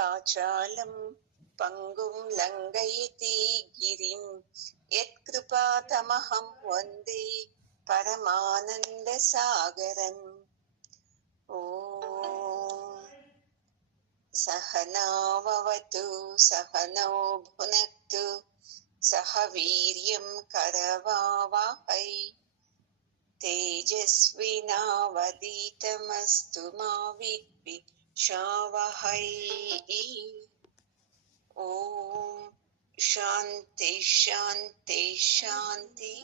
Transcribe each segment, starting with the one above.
వాచాలం పంగుం లంఘయతి గిరిం యత్కృపాతమహం వందే పరమానంద సాగరం. ఓం సహనావతు సహనౌ భునక్తు సహ వీర్యం కరవావహై తేజస్వినావధీతమస్తు మా విద్విషావహై. ఓం శాంతి శాంతి శాంతి.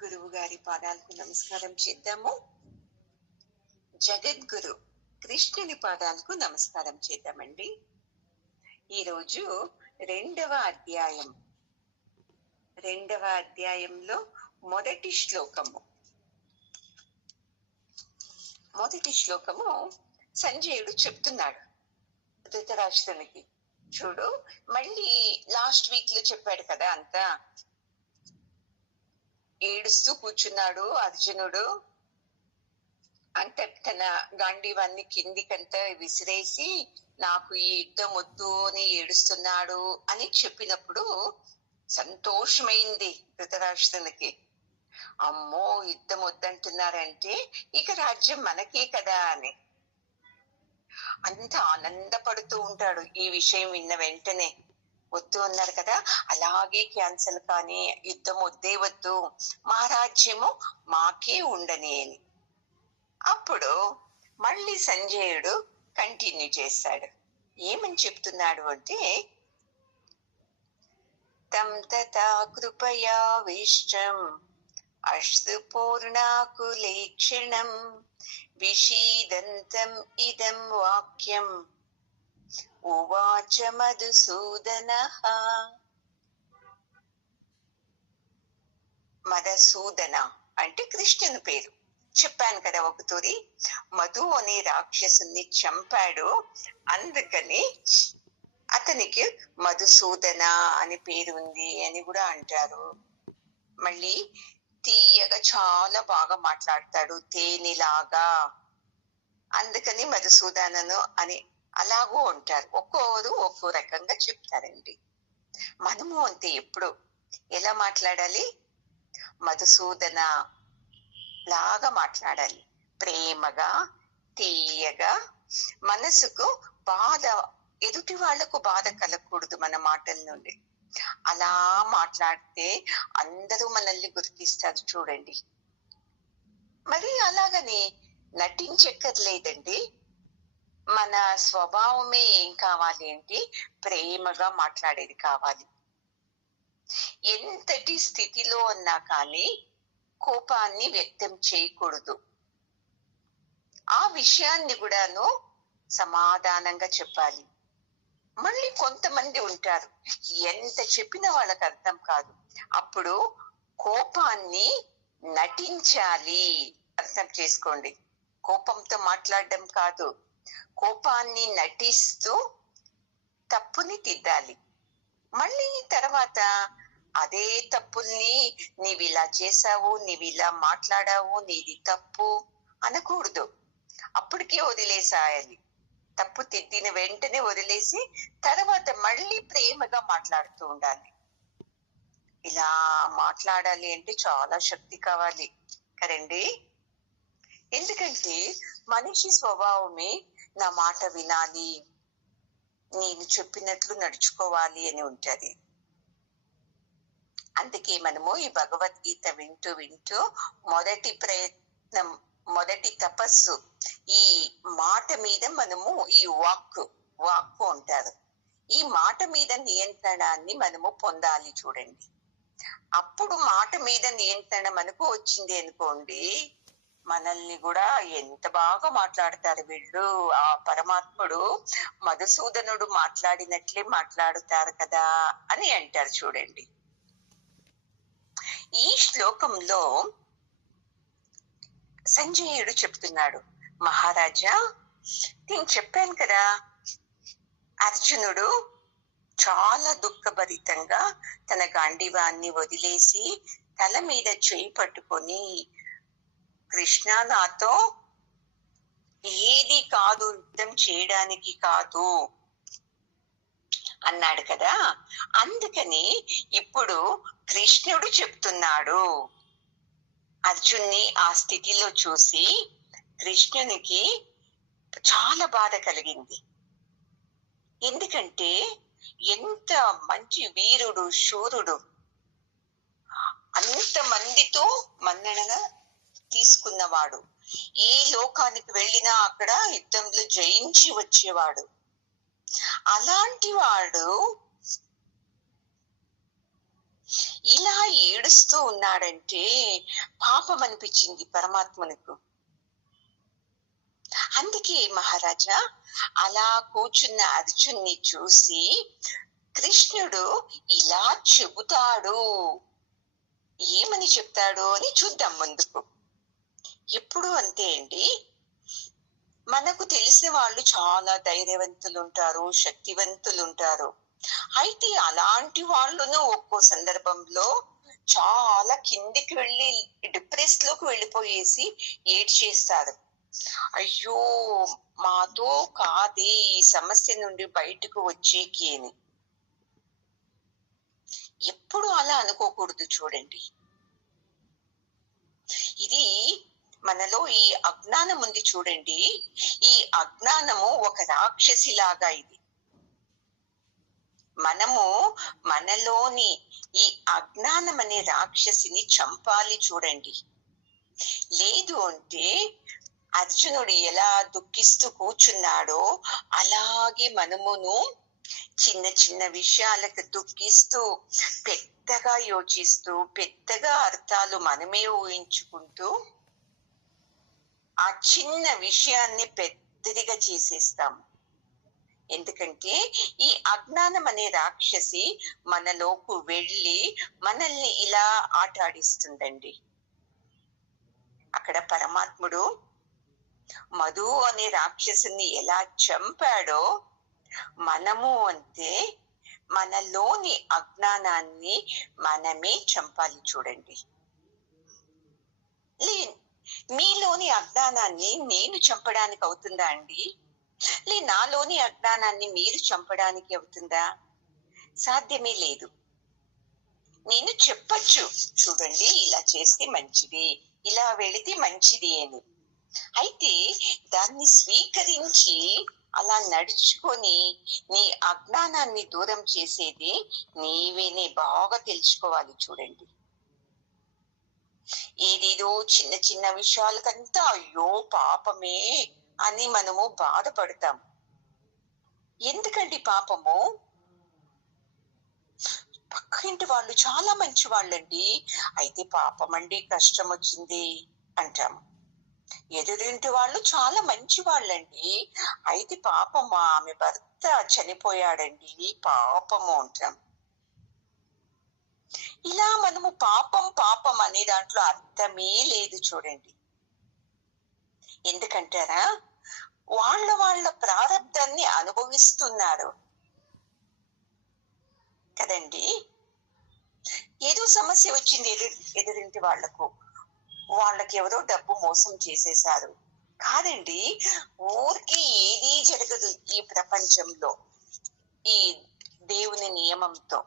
గురువు గారి పాదాలకు నమస్కారం చేద్దాము. జగద్గురు కృష్ణుని పాదాలకు నమస్కారం చేద్దామండి. ఈరోజు రెండవ అధ్యాయంలో మొదటి శ్లోకము సంజయుడు చెప్తున్నాడు ధృతరాష్ట్రునికి. చూడు, మళ్ళీ లాస్ట్ వీక్ లో చెప్పాడు కదా, అంతా ఏడుస్తూ కూర్చున్నాడు అర్జునుడు. అంటే తన గాంధీవాన్ని కిందికంతా విసిరేసి నాకు ఈ యుద్ధం వద్దు అని ఏడుస్తున్నాడు అని చెప్పినప్పుడు సంతోషమైంది ధృతరాష్ట్రునికి. అమ్మో, యుద్ధం వద్దంటున్నారంటే ఇక రాజ్యం మనకే కదా అని అంత ఆనందపడుతూ ఉంటాడు. ఈ విషయం విన్న వెంటనే వద్దు అన్నారు కదా, అలాగే క్యాన్సల్, కానీ యుద్ధం వద్దే వద్దు, మా రాజ్యము మాకే ఉండని అని. అప్పుడు మళ్ళీ సంజయుడు కంటిన్యూ చేశాడు. ఏమని చెప్తున్నాడు అంటే, తం తథా కృపయా విష్టం అశ్రు పూర్ణాకులేక్షణం విషీదంతం ఇదం వాక్యం ఉవాచ మధుసూదనః. మధుసూదన అంటే కృష్ణుని పేరు. చెప్పాను కదా ఒకతూరి, మధు అనే రాక్షసుని చంపాడు, అందుకని అతనికి మధుసూదన అని పేరు ఉంది అని కూడా అంటారు. మళ్ళీ తీయగా చాలా బాగా మాట్లాడతాడు, తేనెలాగా, అందుకని మధుసూదనను అని అలాగూ ఉంటారు. ఒక్కోరు ఒక్కో రకంగా చెప్తారండి. మనము అంతే, ఎప్పుడు ఎలా మాట్లాడాలి, మధుసూదన లాగా మాట్లాడాలి, ప్రేమగా తీయగా. మనసుకు బాధ, ఎదుటి వాళ్లకు బాధ కలగకూడదు మన మాటల నుండి. అలా మాట్లాడితే అందరూ మనల్ని గుర్తిస్తారు చూడండి. మరి అలాగని నటించక్కర్లేదండి. మన స్వభావమే ఏం కావాలి అంటే ప్రేమగా మాట్లాడేది కావాలి. ఎంతటి స్థితిలో ఉన్నా కానీ కోపాన్ని వ్యక్తం చేయకూడదు. ఆ విషయాన్ని కూడాను సమాధానంగా చెప్పాలి. మళ్ళీ కొంతమంది ఉంటారు, ఎంత చెప్పినా వాళ్ళకి అర్థం కాదు. అప్పుడు కోపాన్ని నటించాలి. అర్థం చేసుకోండి, కోపంతో మాట్లాడడం కాదు, కోపాన్ని నటిస్తూ తప్పుని దిద్దాలి. మళ్ళీ తర్వాత అదే తప్పుల్ని నీవిలా చేసావు, నీవిలా మాట్లాడావు, నీది తప్పు అనకూడదు. అప్పటికే వదిలేసాయాలి. తప్పు తిద్దిన వెంటనే వదిలేసి తర్వాత మళ్ళీ ప్రేమగా మాట్లాడుతూ ఉండాలి. ఇలా మాట్లాడాలి అంటే చాలా శక్తి కావాలి కదండి. ఎందుకంటే మనిషి స్వభావమే నా మాట వినాలి, నేను చెప్పినట్లు నడుచుకోవాలి అని ఉంటది. అందుకే మనము ఈ భగవద్గీత వింటూ వింటూ మొదటి తపస్సు ఈ మాట మీద మనము, ఈ వాక్కు అంటారు, ఈ మాట మీద నియంత్రణాన్ని మనము పొందాలి చూడండి. అప్పుడు మాట మీద నియంత్రణ మనకు వచ్చింది అనుకోండి, మనల్ని కూడా ఎంత బాగా మాట్లాడతారు వీళ్ళు. ఆ పరమాత్ముడు మధుసూదనుడు మాట్లాడినట్లే మాట్లాడుతారు కదా అని అంటారు చూడండి. ఈ శ్లోకంలో సంజయుడు చెప్తున్నాడు, మహారాజా, నేను చెప్పాను కదా, అర్జునుడు చాలా దుఃఖభరితంగా తన గాంధీవాన్ని వదిలేసి తల మీద చేయి పట్టుకొని, కృష్ణ నాతో ఏది కాదు, యుద్ధం చేయడానికి కాదు అన్నాడు కదా. అందుకని ఇప్పుడు కృష్ణుడు చెప్తున్నాడు. అర్జున్ని ఆ స్థితిలో చూసి కృష్ణునికి చాలా బాధ కలిగింది. ఎందుకంటే ఎంత మంచి వీరుడు, శూరుడు, అంత మందితో మన్ననగా తీసుకున్నవాడు, ఏ లోకానికి వెళ్ళినా అక్కడ యుద్ధంలో జయించి వచ్చేవాడు. అలాంటి వాడు ఇలా ఏడుస్తూ ఉన్నాడంటే పాపం అనిపించింది పరమాత్మకు. అందుకే మహారాజా అలా కూర్చున్న అర్జున్ని చూసి కృష్ణుడు ఇలా చెబుతాడు. ఏమని చెప్తాడు అని చూద్దాం ముందుకు. ఎప్పుడు అంతే అండి, మనకు తెలిసిన వాళ్ళు చాలా ధైర్యవంతులు ఉంటారు, శక్తివంతులు ఉంటారు. అయితే అలాంటి వాళ్ళను ఒక్కో సందర్భంలో చాలా కిందికి వెళ్ళి డిప్రెస్ లోకి వెళ్ళిపోయేసి ఏడ్చేస్తారు. అయ్యో మాతో కాదే ఈ సమస్య నుండి బయటకు వచ్చేకి అని. ఎప్పుడు అలా అనుకోకూడదు. చూడండి, ఇది మనలో ఈ అజ్ఞానం ఉంది చూడండి. ఈ అజ్ఞానము ఒక రాక్షసి లాగా. ఇది మనము మనలోని ఈ అజ్ఞానం అనే రాక్షసిని చంపాలి. చూడండి, లేదు అంటే అర్జునుడు ఎలా దుఃఖిస్తూ కూర్చున్నాడో అలాగే మనమును చిన్న చిన్న విషయాలకు దుఃఖిస్తూ, పెద్దగా యోచిస్తూ, పెద్దగా అర్థాలు మనమే ఊహించుకుంటూ ఆ చిన్న విషయాన్ని పెద్దదిగా చేసేస్తాము. ఎందుకంటే ఈ అజ్ఞానం అనే రాక్షసి మనలోకి వెళ్ళి మనల్ని ఇలా ఆటాడిస్తుందండి. అక్కడ పరమాత్ముడు మధు అనే రాక్షసుని ఎలా చంపాడో మనము అంతే మనలోని అజ్ఞానాన్ని మనమే చంపాలి. చూడండి, మీలోని అజ్ఞానాన్ని నేను చంపడానికి అవుతుందా అండి? నాలోని అజ్ఞానాన్ని మీరు చంపడానికి అవుతుందా? సాధ్యమే లేదు. నేను చెప్పచ్చు, చూడండి ఇలా చేస్తే మంచిది, ఇలా వెళితే మంచిది అని. అయితే దాన్ని స్వీకరించి అలా నడుచుకొని నీ అజ్ఞానాన్ని దూరం చేసేది నీవేనే బాగా తెలుసుకోవాలి. చూడండి, ఏదేదో చిన్న చిన్న విషయాలకంతా అయ్యో పాపమే అని మనము బాధపడతాం. ఎందుకండి పాపము? పక్కింటి వాళ్ళు చాలా మంచి వాళ్ళండి, అయితే పాపం అండి కష్టం వచ్చింది అంటాము. ఎదురింటి వాళ్ళు చాలా మంచి వాళ్ళండి, అయితే పాపం ఆమె భర్త చనిపోయాడండి, పాపము అంటాం. ఇలా మనము పాపం పాపం అనే దాంట్లో అర్థమే లేదు. చూడండి, ఎందుకంటారా, వాళ్ళ ప్రారంధాన్ని అనుభవిస్తున్నారు కదండి. ఏదో సమస్య వచ్చింది ఎదురింటి వాళ్ళకి ఎవరో డబ్బు మోసం చేసేశారు కాదండి. ఊరికి ఏదీ జరగదు ఈ ప్రపంచంలో ఈ దేవుని నియమంతో.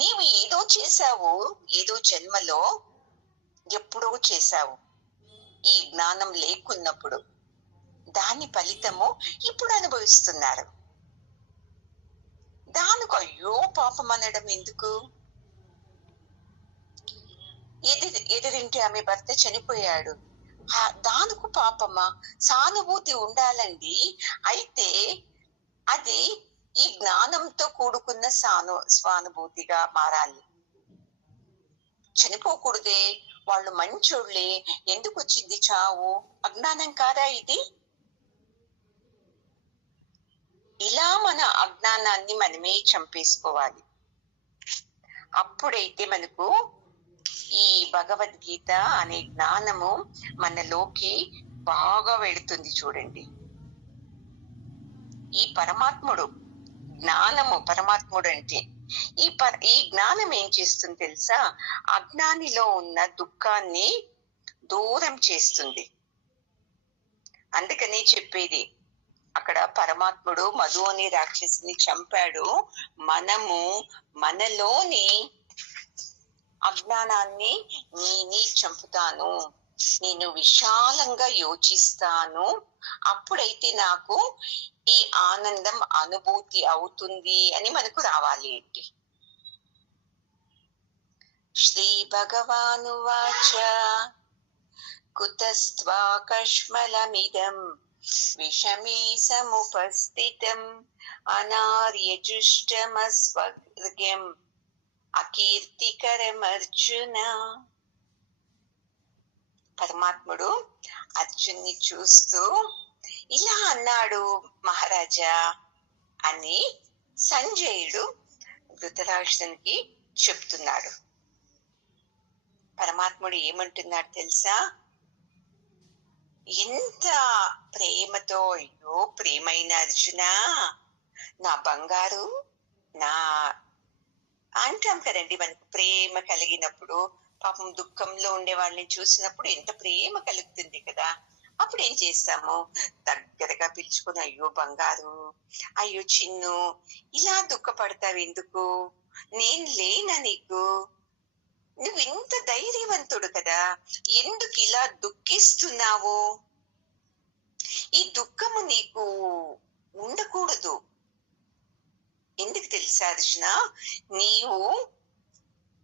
నీవు ఏదో చేశావు, ఏదో జన్మలో ఎప్పుడో చేశావు, ఈ జ్ఞానం లేకున్నప్పుడు. దాని ఫలితము ఇప్పుడు అనుభవిస్తున్నారు. దానికి అయ్యో పాపం అనడం ఎందుకు? ఎదురింటి ఆమె భర్త చనిపోయాడు, దానికి పాపమా? సానుభూతి ఉండాలండి. అయితే అది ఈ జ్ఞానంతో కూడుకున్న స్వానుభూతిగా మారాలి. చనిపోకూడదే, వాళ్ళు మంచోళ్ళే, ఎందుకు వచ్చింది చావు? అజ్ఞానం కాదా ఇది? ఇలా మన అజ్ఞానాన్ని మనమే చంపేసుకోవాలి. అప్పుడైతే మనకు ఈ భగవద్గీత అనే జ్ఞానము మనలోకి బాగా వెళుతుంది. చూడండి, ఈ పరమాత్ముడు జ్ఞానము, పరమాత్ముడు అంటే ఈ జ్ఞానం ఏం చేస్తుంది తెలుసా? అజ్ఞానిలో ఉన్న దుఃఖాన్ని దూరం చేస్తుంది. అందుకని చెప్పేది అక్కడ పరమాత్ముడు మధు అనే రాక్షసుని చంపాడు. మనము మనలోని అజ్ఞానాన్ని నేనే చంపుతాను, నేను విశాలంగా యోచిస్తాను, అప్పుడైతే నాకు ఈ ఆనందం అనుభూతి అవుతుంది అని మనకు రావాలి ఏంటి. శ్రీ భగవానువాచ కుతస్త్వాకష్మలమిదం విషమే సముపస్థితం అనార్యజుష్టమస్వర్గ్యం అకీర్తికరమర్జున. పరమాత్ముడు అర్జున్ని చూస్తూ ఇలా అన్నాడు మహారాజా అని సంజయుడు ధృతరాష్ట్రునికి చెప్తున్నాడు. పరమాత్ముడు ఏమంటున్నాడు తెలుసా? ఎంత ప్రేమతో, అయ్యో ప్రేమైన అర్జున, నా బంగారు, నా అంటాం కదండి, మనకు ప్రేమ కలిగినప్పుడు పాపం దుఃఖంలో ఉండే వాళ్ళని చూసినప్పుడు ఎంత ప్రేమ కలుగుతుంది కదా. అప్పుడు ఏం చేస్తాము? దగ్గరగా పిలుచుకుని, అయ్యో బంగారు, అయ్యో చిన్ను, ఇలా దుఃఖపడతావు ఎందుకు? నేను లేనా నీకు? నువ్వు ఇంత ధైర్యవంతుడు కదా, ఎందుకు ఇలా దుఃఖిస్తున్నావు? ఈ దుఃఖము నీకు ఉండకూడదు. ఎందుకు తెలుసా అర్జున, నీవు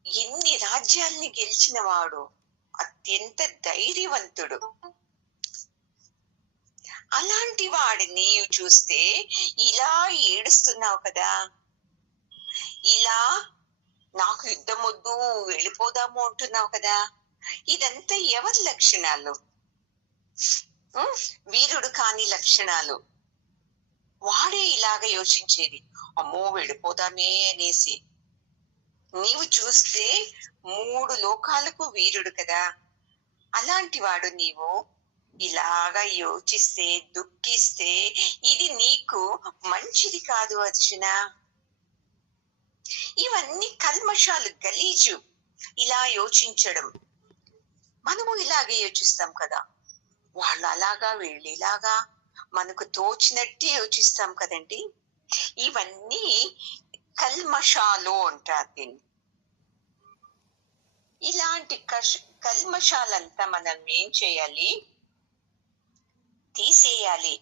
ఎన్ని రాజ్యాల్ని గెలిచిన వాడు, అత్యంత ధైర్యవంతుడు. అలాంటి వాడిని నీవు చూస్తే ఇలా ఏడుస్తున్నావు కదా, ఇలా నాకు యుద్ధం వద్దు వెళ్ళిపోదాము అంటున్నావు కదా. ఇదంతా ఎవరి లక్షణాలు? వీరుడు కాని లక్షణాలు. వాడే ఇలాగ యోచించేది, అమ్మో వెళ్ళిపోదామే అనేసి. నీవు చూస్తే 3 లోకాలకు వీరుడు కదా. అలాంటి వాడు నీవు ఇలాగా యోచిస్తే, దుఃఖిస్తే ఇది నీకు మంచిది కాదు అర్జున. ఇవన్నీ కల్మషాలు, గలీజు. ఇలా యోచించడం, మనము ఇలాగే యోచిస్తాం కదా. వాళ్ళు అలాగా, వీళ్ళు ఇలాగా, మనకు తోచినట్టే యోచిస్తాం కదండి. ఇవన్నీ కల్మషాలు అంటారు దీన్ని. ఇలాంటి కల్మషాలంతా మనం ఏం చేయాలి? తీసేయాలి.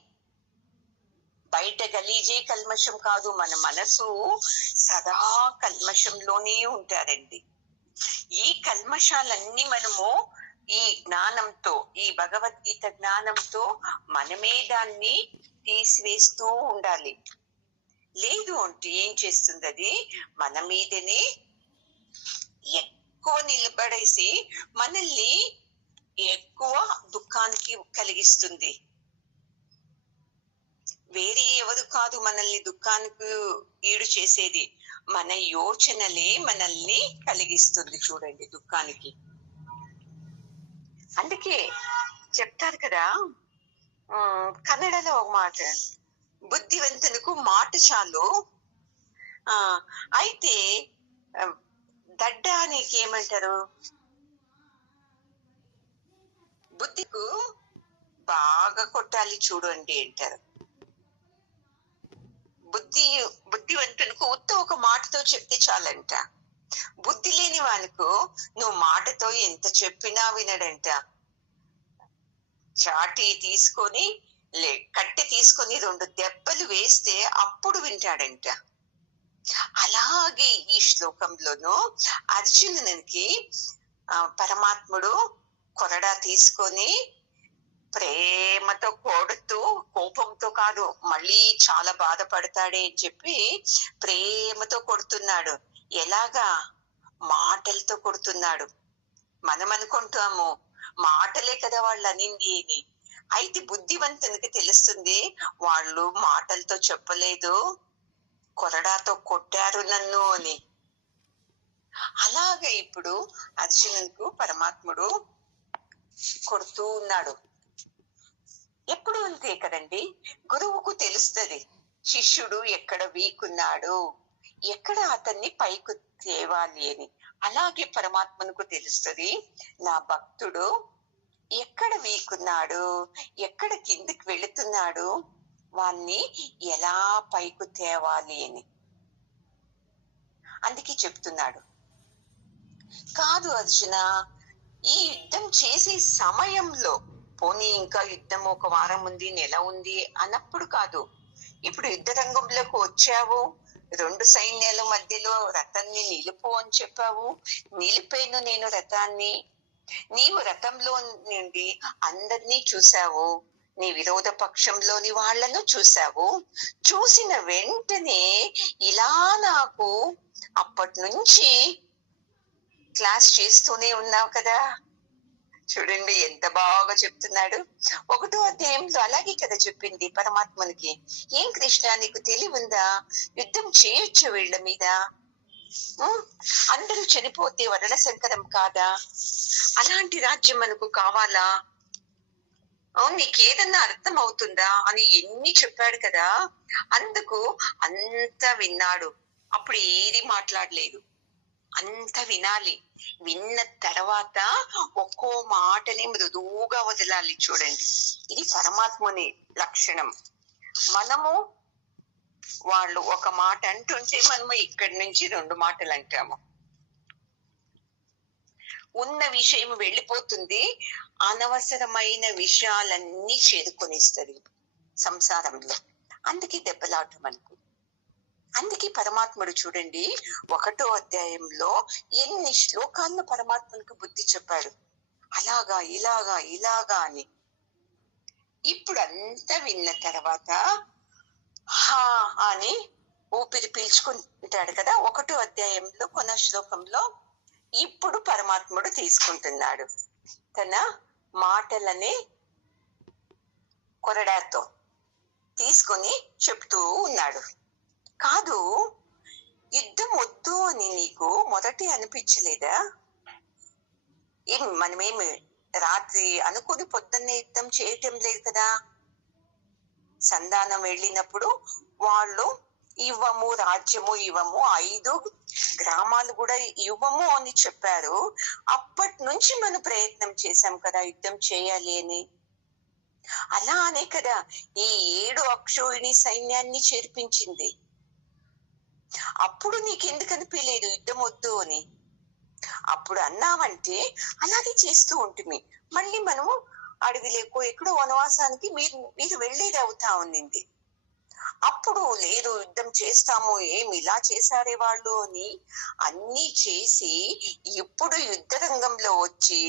బయట గలీజే కల్మషం కాదు, మన మనసు సదా కల్మషంలోనే ఉంటారండి. ఈ కల్మషాలన్నీ మనము ఈ జ్ఞానంతో, ఈ భగవద్గీత జ్ఞానంతో మనమే దాన్ని తీసివేస్తూ ఉండాలి. లేదు అంటే ఏం చేస్తుంది? అది మన మీదనే ఎక్కువ నిలబడేసి మనల్ని ఎక్కువ దుఃఖానికి కలిగిస్తుంది. వేరే ఎవరు కాదు మనల్ని దుఃఖానికి ఈడు చేసేది, మన యోచనలే మనల్ని కలిగిస్తుంది. చూడండి దుఃఖానికి. అందుకే చెప్తారు కదా, కన్నడలో ఒక మాట, బుద్ధివంతులకు మాట చాలు, అయితే దడ్డానికి ఏమంటారు? బుద్ధికు బాగా కొట్టాలి చూడండి అంటారు. బుద్ధివంతునికి ఉత్త ఒక మాటతో చెప్తే చాలంట. బుద్ధి లేని వానికి నువ్వు మాటతో ఎంత చెప్పినా వినడంట. చాటి తీసుకొని, కట్టె తీసుకొని 2 దెబ్బలు వేస్తే అప్పుడు వింటాడంట. అలాగే ఈ శ్లోకంలోనూ అర్జునునికి పరమాత్ముడు కొరడా తీసుకొని ప్రేమతో కొడుతూ, కోపంతో కాదు, మళ్ళీ చాలా బాధపడతాడే అని చెప్పి ప్రేమతో కొడుతున్నాడు. ఎలాగా? మాటలతో కొడుతున్నాడు. మనం అనుకుంటాము మాటలే కదా వాళ్ళు అనింది అని. అయితే బుద్ధివంతునికి తెలుస్తుంది, వాళ్ళు మాటలతో చెప్పలేదు, కొరడాతో కొట్టారు నన్ను అని. అలాగే ఇప్పుడు అర్జునుకు పరమాత్ముడు కొడుతూ ఉన్నాడు. ఎప్పుడు అంతే కదండి, గురువుకు తెలుస్తుంది శిష్యుడు ఎక్కడ వీకున్నాడు, ఎక్కడ అతన్ని పైకి తేవాలి అని. అలాగే పరమాత్మకు తెలుస్తుంది, నా భక్తుడు ఎక్కడ వీకున్నాడు, ఎక్కడ కిందికి వెళుతున్నాడు, వాణ్ణి ఎలా పైకి తేవాలి అని అందుకే చెప్తున్నాడు. కాదు అర్జున, ఈ యుద్ధం చేసే సమయంలో, పోనీ ఇంకా యుద్ధం ఒక వారం ఉంది, నెల ఉంది అన్నప్పుడు కాదు. ఇప్పుడు యుద్ధ రంగంలోకి వచ్చావు, రెండు సైన్యాల మధ్యలో రథాన్ని నిలుపు అని చెప్పావు. నిలిపేను నేను రథాన్ని. నీవు రథంలో నుండి అందరినీ చూశావు, నీ విరోధ పక్షంలోని వాళ్లను చూశావు. చూసిన వెంటనే ఇలా నాకు అప్పటి నుంచి క్లాస్ చేస్తూనే ఉన్నావు కదా. చూడండి ఎంత బాగా చెప్తున్నాడు. 1వ అధ్యాయంలో అలాగే కదా చెప్పింది పరమాత్మనికి. ఏం కృష్ణ, నీకు తెలివుందా? యుద్ధం చేయొచ్చు వీళ్ళ మీద, అందరూ చనిపోతే వర్ణ సంకరం కాదా? అలాంటి రాజ్యం మనకు కావాలా? నీకేదన్నా అర్థం అవుతుందా అని ఎన్ని చెప్పాడు కదా. అందుకు అంత విన్నాడు. అప్పుడు ఏది మాట్లాడలేదు, అంత వినాలి. విన్న తర్వాత ఒక్కో మాటని మృదువుగా వదలాలి. చూడండి, ఇది పరమాత్మని లక్షణం. మనము వాళ్ళు ఒక మాట అంటుంటే మనము ఇక్కడి నుంచి 2 మాటలు అంటాము. ఉన్న విషయం వెళ్ళిపోతుంది, అనవసరమైన విషయాలన్నీ చేరుకొనిస్తుంది సంసారంలో. అందుకే దెబ్బలాట మనకు. అందుకే పరమాత్ముడు చూడండి 1వ అధ్యాయంలో ఎన్ని శ్లోకాల్లో పరమాత్మనికి బుద్ధి చెప్పాడు, అలాగా ఇలాగా ఇలాగా అని. ఇప్పుడు అంతా విన్న తర్వాత హా అని ఊపిరి పీల్చుకుంటాడు కదా 1వ అధ్యాయంలో కొన శ్లోకంలో. ఇప్పుడు పరమాత్ముడు తీసుకుంటున్నాడు తన మాటలని కొరడాతో తీసుకొని చెప్తూ ఉన్నాడు. కాదు, యుద్ధం వద్దు అని నీకు మొదటి అనిపించలేదా? మనమేమి రాత్రి అనుకుని పొద్దున్నే యుద్ధం చేయటం లేదు కదా. సంధానం వెళ్ళినప్పుడు వాళ్ళు ఇవ్వము, రాజ్యము ఇవ్వము, 5 గ్రామాలు కూడా ఇవ్వము అని చెప్పారు. అప్పటి నుంచి మనం ప్రయత్నం చేశాం కదా యుద్ధం చేయాలి అని. అలా అనే కదా ఈ 7 అక్షోహిణి సైన్యాన్ని చేర్పించింది. అప్పుడు నీకెందుకు అనిపించలేదు యుద్ధం వద్దు అని? అప్పుడు అన్నావంటే అలాగే చేస్తూ ఉంటుంది. మళ్ళీ మనము అడవిలేకో ఎక్కడో వనవాసానికి మీరు వెళ్ళేది అవుతా ఉన్నింది. అప్పుడు లేదు యుద్ధం చేస్తాము, ఏమి ఇలా చేశారే వాళ్ళు అని అన్ని చేసి ఇప్పుడు యుద్ధ రంగంలో వచ్చి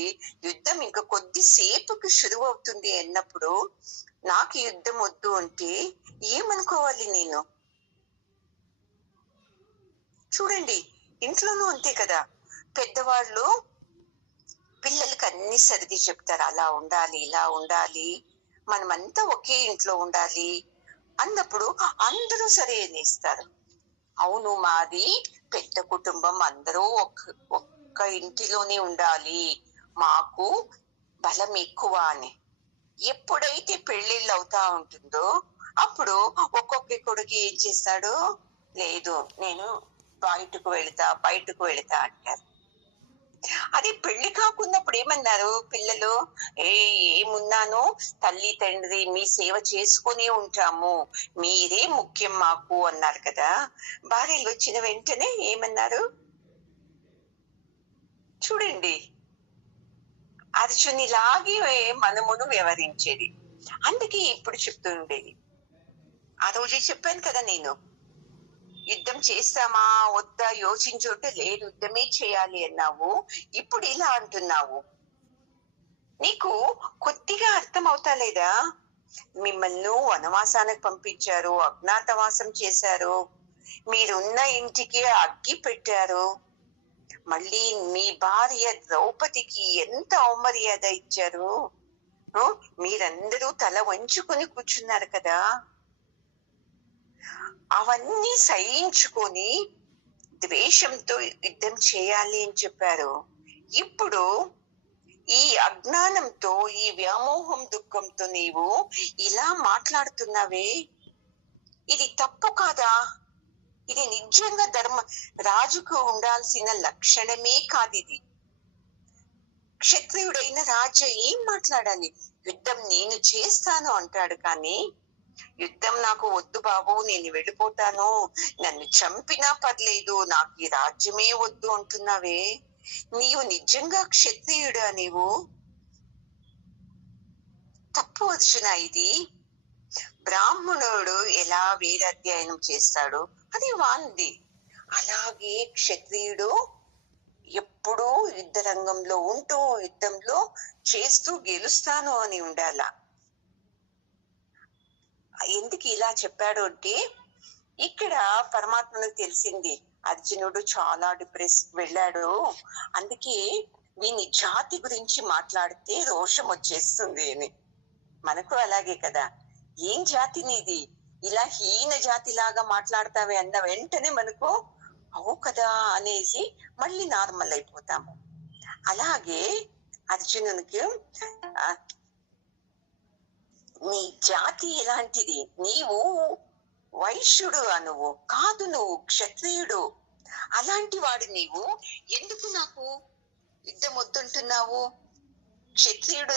యుద్ధం ఇంకా కొద్దిసేపుకి శురువు అవుతుంది అన్నప్పుడు నాకు యుద్ధం వద్దు అంటే ఏమనుకోవాలి నేను? చూడండి, ఇంట్లోనూ అంతే కదా. పెద్దవాళ్ళు పిల్లలకి అన్ని సర్ది చెప్తారు, అలా ఉండాలి, ఇలా ఉండాలి, మనమంతా ఒకే ఇంట్లో ఉండాలి అన్నప్పుడు అందరూ సరే అనేస్తారు. అవును, మాది పెద్ద కుటుంబం, అందరూ ఒక్క ఇంటిలోనే ఉండాలి, మాకు బలం ఎక్కువ అని. ఎప్పుడైతే పెళ్లిళ్ళు అవుతా ఉంటుందో అప్పుడు ఒక్కొక్క కొడుకు ఏం చేస్తాడు, లేదు నేను బయటకు వెళతా అంటారు. అది పెళ్లి కాకున్నప్పుడు ఏమన్నారు పిల్లలు, ఏమున్నాను తల్లి తండ్రి మీ సేవ చేసుకునే ఉంటాము, మీరే ముఖ్యం మాకు అన్నారు కదా. భార్యలు వచ్చిన వెంటనే ఏమన్నారు చూడండి, అర్జునిలాగే మనమును వ్యవహరించేది. అందుకే ఇప్పుడు చెప్తుండేది. ఆ రోజే చెప్పాను కదా నేను, యుద్ధం చేస్తామా వద్దా యోచించుంటే లేదు యుద్ధమే చేయాలి అన్నావు, ఇప్పుడు ఇలా అంటున్నావు. నీకు కొద్దిగా అర్థం అవుతా లేదా? మిమ్మల్ని వనవాసానికి పంపించారు, అజ్ఞాతవాసం చేశారు, మీరున్న ఇంటికి అగ్గి పెట్టారు, మళ్ళీ మీ భార్య ద్రౌపదికి ఎంత అవమర్యాద ఇచ్చారు. మీరందరూ తల వంచుకొని కూర్చున్నారు కదా. అవన్నీ సహించుకొని ద్వేషంతో యుద్ధం చేయాలి అని చెప్పారు. ఇప్పుడు ఈ అజ్ఞానంతో, ఈ వ్యామోహం దుఃఖంతో నీవు ఇలా మాట్లాడుతున్నావే, ఇది తప్పు కాదా? ఇది నిజంగా రాజుకు ఉండాల్సిన లక్షణమే కాదు. ఇది క్షత్రియుడైన రాజు ఏం మాట్లాడాలి? యుద్ధం నేను చేస్తాను అంటాడు, కానీ యుద్ధం నాకు వద్దు బాబు, నేను వెళ్ళిపోతాను, నన్ను చంపినా పర్లేదు, నాకు ఈ రాజ్యమే వద్దు అంటున్నావే, నీవు నిజంగా క్షత్రియుడా? నీవు తప్పు అర్జున. ఇది బ్రాహ్మణుడు ఎలా వేదాధ్యయనం చేస్తాడు అది వాంది. అలాగే క్షత్రియుడు ఎప్పుడూ యుద్ధ రంగంలో ఉంటూ యుద్ధంలో చేస్తూ గెలుస్తాను అని ఉండాల. ఎందుకు ఇలా చెప్పాడు అంటే, ఇక్కడ పరమాత్మకు తెలిసింది అర్జునుడు చాలా డిప్రెస్ వెళ్ళాడు, అందుకే వీని జాతి గురించి మాట్లాడితే రోషం వచ్చేస్తుంది అని. మనకు అలాగే కదా, ఏం జాతి నీది, ఇలా హీన జాతి లాగా మాట్లాడతావే అన్న వెంటనే మనకు అవు కదా అనేసి మళ్ళీ నార్మల్ అయిపోతాము. అలాగే అర్జునునికి నీ జాతి ఎలాంటిది, నీవు వైశ్యుడు నువ్వు కాదు, నువ్వు క్షత్రియుడు, అలాంటి వాడు నీవు ఎందుకు నాకు యుద్ధం వద్దంటున్నావు? క్షత్రియుడు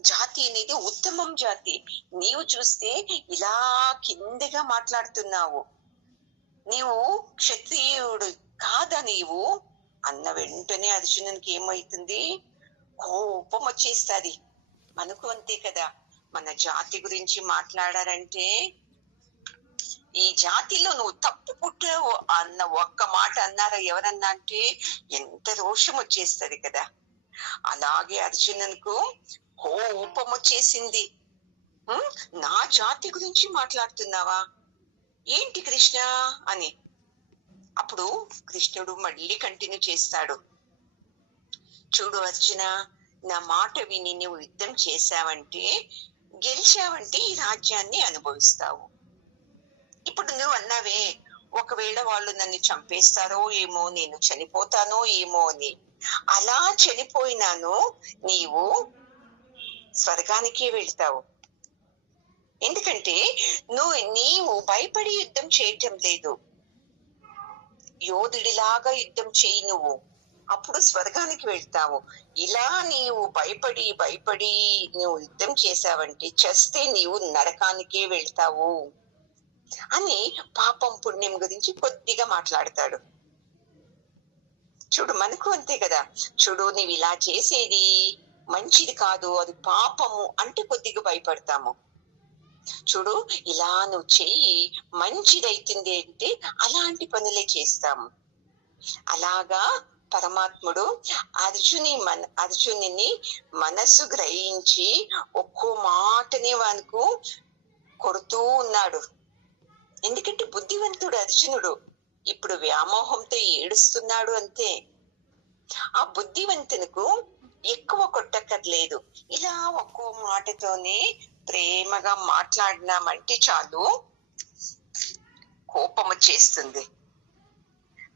జాతి అనేది ఉత్తమం జాతి, నీవు చూస్తే ఇలా కిందగా మాట్లాడుతున్నావు, నీవు క్షత్రియుడు కాదా నీవు అన్న వెంటనే అర్జునునికి ఏమైతుంది, కోపం వచ్చేస్తుంది. మనకు అంతే కదా, మన జాతి గురించి మాట్లాడారంటే, ఈ జాతిలో నువ్వు తప్పు పుట్టావు అన్న ఒక్క మాట అన్నారా ఎవరన్నా అంటే ఎంత రోషం వచ్చేస్తుంది కదా. అలాగే అర్జునునికి కోపం వచ్చేసింది. నా జాతి గురించి మాట్లాడుతున్నావా ఏంటి కృష్ణ అని. అప్పుడు కృష్ణుడు మళ్ళీ కంటిన్యూ చేస్తాడు, చూడు అర్జున, నా మాట విని నువ్వు యుద్ధం చేశావంటే, గెలిచావంటే ఈ రాజ్యాన్ని అనుభవిస్తావు. ఇప్పుడు నువ్వు అన్నావే, ఒకవేళ వాళ్ళు నన్ను చంపేస్తారో ఏమో, నేను చనిపోతానో ఏమో అని. అలా చనిపోయినాను నీవు స్వర్గానికే వెళ్తావు. ఎందుకంటే నీవు భయపడి యుద్ధం చేయటం లేదు, యోధుడిలాగా యుద్ధం చేయి నువ్వు, అప్పుడు స్వర్గానికి వెళ్తావు. ఇలా నీవు భయపడి నువ్వు యుద్ధం చేశావంటే చస్తే నీవు నరకానికే వెళ్తావు అని పాపం పుణ్యం గురించి కొద్దిగా మాట్లాడతాడు. చూడు మనకు అంతే కదా, చూడు నీవు ఇలా చేసేది మంచిది కాదు, అది పాపము అంటే కొద్దిగా భయపడతాము. చూడు ఇలా నువ్వు చెయ్యి మంచిదైతుంది అంటే అలాంటి పనులే చేస్తాము. అలాగా పరమాత్ముడు అర్జునుని మనస్సు గ్రహించి ఒక్కో మాటనే వానికి కొడుతూ ఉన్నాడు. ఎందుకంటే బుద్ధివంతుడు అర్జునుడు, ఇప్పుడు వ్యామోహంతో ఏడుస్తున్నాడు అంతే. ఆ బుద్ధివంతునికి ఎక్కువ కొట్టక్కర్లేదు, ఇలా ఒక్కో మాటతోనే ప్రేమగా మాట్లాడినామంటే చాలు కోపం వచ్చేస్తుంది.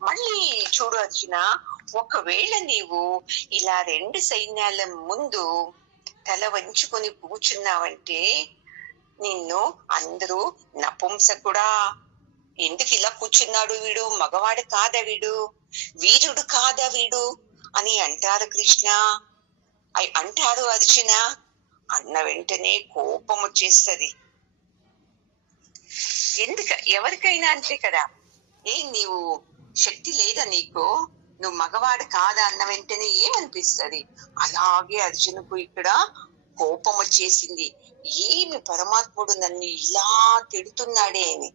మళ్ళీ చూడు అర్జున, ఒకవేళ నీవు ఇలా రెండు సైన్యాల ముందు తల వంచుకొని కూర్చున్నావంటే నిన్ను అందరూ నపుంసకుడా, ఎందుకు ఇలా కూర్చున్నాడు వీడు, మగవాడు కాదా వీడు, వీరుడు కాదా వీడు అని అంటారు కృష్ణ, అంటారు అర్జున అన్న వెంటనే కోపం వచ్చేస్తుంది. ఎవరికైనా అంతే కదా, నీవు శక్తి లేదా నీకు, నువ్వు మగవాడు కాదా అన్న వెంటనే ఏమనిపిస్తుంది. అలాగే అర్జునుకు ఇక్కడ కోపం వచ్చేసింది, ఏమి పరమాత్ముడు నన్ను ఇలా తిడుతున్నాడే అని.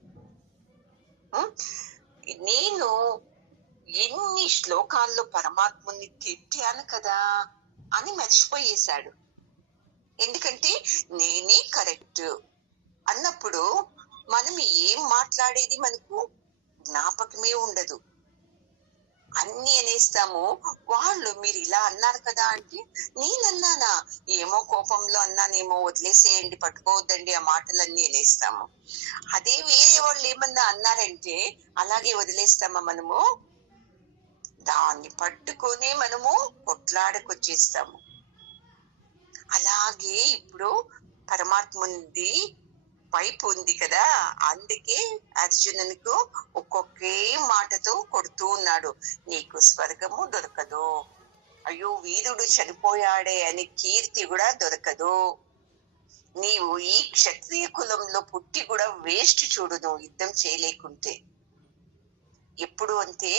నేను ఎన్ని శ్లోకాల్లో పరమాత్ముని తిట్టాను కదా అని మర్చిపోయేశాడు. ఎందుకంటే నేనే కరెక్ట్ అన్నప్పుడు మనం ఏం మాట్లాడేది మనకు జ్ఞాపకమే ఉండదు, అన్ని అనేస్తాము. వాళ్ళు మీరు ఇలా అన్నారు కదా అంటే నేనన్నానా, ఏమో కోపంలో అన్నానేమో, వదిలేసేయండి, పట్టుకోవద్దండి ఆ మాటలన్నీ అనేస్తాము. అదే వేరే వాళ్ళు ఏమన్నా అన్నారంటే అలాగే వదిలేస్తామా మనము, దాన్ని పట్టుకొని మనము కొట్లాడకొచ్చేస్తాము. అలాగే ఇప్పుడు పరమాత్ముంది వైపు ఉంది కదా, అందుకే అర్జునునికి ఒక్కొక్కే మాటతో కొడుతూ ఉన్నాడు, నీకు స్వర్గము దొరకదు, అయ్యో వీరుడు చనిపోయాడే అని కీర్తి కూడా దొరకదు. నీవు ఈ క్షత్రియ కులంలో పుట్టి కూడా వేస్ట్ చూడు, నువ్వు యుద్ధం చేయలేకుంటే. ఎప్పుడు అంటే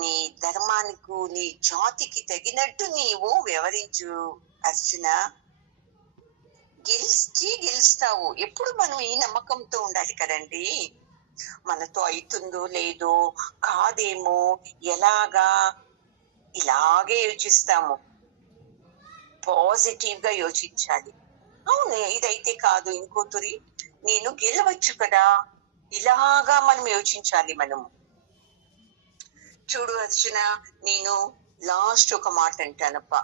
నీ ధర్మానికి నీ జాతికి తగినట్టు నీవు వ్యవహరించు అర్జున. గెలుస్తావు. ఎప్పుడు మనం ఈ నమ్మకంతో ఉండాలి కదండి. మనతో అవుతుందో లేదో, కాదేమో, ఎలాగా, ఇలాగే యోచిస్తాము. పాజిటివ్ గా యోచించాలి. అవును ఇదైతే కాదు, ఇంకోతురి నేను గెలవచ్చు కదా, ఇలాగా మనం యోచించాలి. మనము చూడు అర్జున, నేను లాస్ట్ ఒక మాట అంటానప్ప.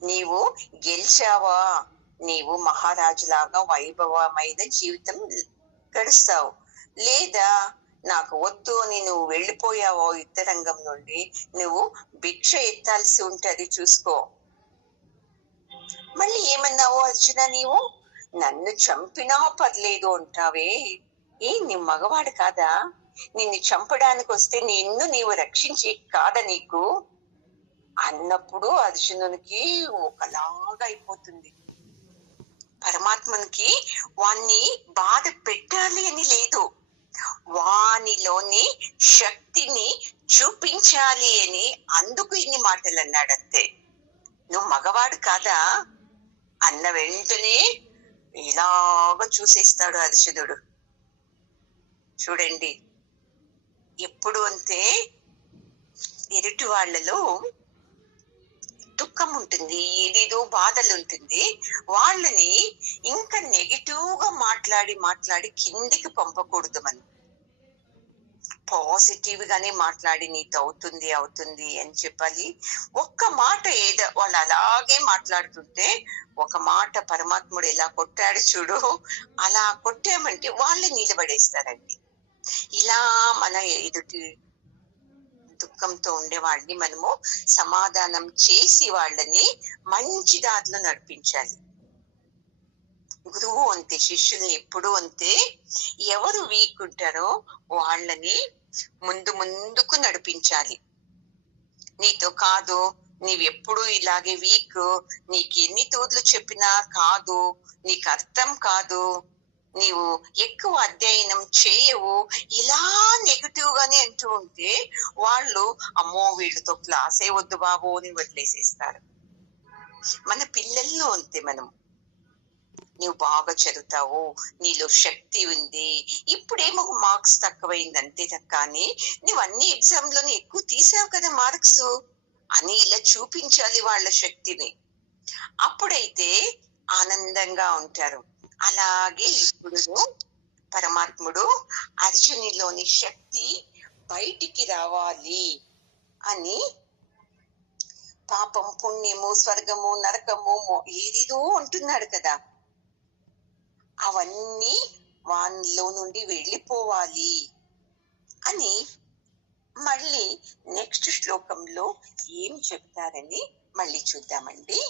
నీవు గెలిచావా, నీవు మహారాజులాగా వైభవమైన జీవితం గడుస్తావు. లేదా నాకు వద్దు అని నువ్వు వెళ్ళిపోయావో యుద్ధ రంగం నుండి, నువ్వు భిక్ష ఎత్తాల్సి ఉంటది, చూసుకో. మళ్ళీ ఏమన్నావు అర్జున, నీవు నన్ను చంపినా పర్లేదు అంటావే, నీ మగవాడు కాదా? నిన్ను చంపడానికి వస్తే నీవు రక్షించి కాదా నీకు అన్నప్పుడు అర్జునునికి ఒకలాగా అయిపోతుంది. పరమాత్మనికి వాణ్ణి బాధ పెట్టాలి అని లేదు, వానిలోని శక్తిని చూపించాలి అని అందుకు ఇన్ని మాటలు అన్నాడంతే. నువ్వు మగవాడు కాదా అన్న వెంటనే ఇలాగ చూసేస్తాడు అర్జునుడు. చూడండి, ఎప్పుడు అంతే ఎదుటి వాళ్ళలో దుఃఖం ఉంటుంది, ఏదేదో బాధలు ఉంటుంది, వాళ్ళని ఇంకా నెగిటివ్ గా మాట్లాడి కిందికి పంపకూడదు. మనం పాజిటివ్ గానే మాట్లాడి నీతో అవుతుంది అని చెప్పాలి. ఒక్క మాట ఏదో వాళ్ళు అలాగే మాట్లాడుతుంటే, ఒక మాట పరమాత్ముడు ఎలా కొట్టాడు చూడు, అలా కొట్టామంటే వాళ్ళు నిలబడేస్తారండి. ఇలా మన ఎదుటి దుఃఖంతో ఉండే వాళ్ళని మనము సమాధానం చేసి వాళ్ళని మంచి దారిలో నడిపించాలి. గురువు అంతే, శిష్యుల్ని ఎప్పుడు అంతే, ఎవరు వీక్ ఉంటారో వాళ్ళని ముందుకు నడిపించాలి. నీతో కాదు, నీవెప్పుడు ఇలాగే వీక్, నీకు ఎన్ని తోడ్లు చెప్పినా కాదు, నీకు అర్థం కాదు, నీవు ఎక్కువ అధ్యయనం చేయవు, ఇలా నెగిటివ్ గానే అంటూ ఉంటే వాళ్ళు అమ్మో వీళ్ళతో క్లాసే వద్దు బాబు అని వదిలేసేస్తారు. మన పిల్లల్లో అంతే, మనం నువ్వు బాగా చదువుతావు, నీలో శక్తి ఉంది, ఇప్పుడేమో మార్క్స్ తక్కువైంది అంతే కానీ నువ్వు అన్ని ఎగ్జామ్ లోనే ఎక్కువ తీసావు కదా మార్క్స్ అని ఇలా చూపించాలి వాళ్ళ శక్తిని. అప్పుడైతే ఆనందంగా ఉంటారు. అలాగే ఇప్పుడు పరమాత్ముడు అర్జునిలోని శక్తి బయటికి రావాలి అని పాపం, పుణ్యము, స్వర్గము, నరకము ఏదేదో అంటున్నాడు కదా, అవన్నీ వానిలో నుండి వెళ్ళిపోవాలి అని మళ్ళీ నెక్స్ట్ శ్లోకంలో ఏం చెప్తారని మళ్ళీ చూద్దామండి.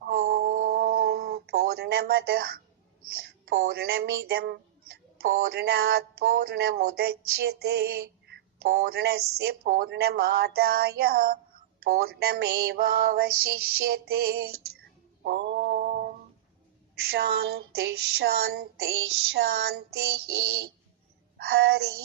ఓం పూర్ణమదః పూర్ణమిదం పూర్ణాత్ పూర్ణముదచ్యతే పూర్ణస్య పూర్ణమాదాయ పూర్ణమేవావశిష్యతే. ఓం శాంతి శాంతి శాంతి. హరి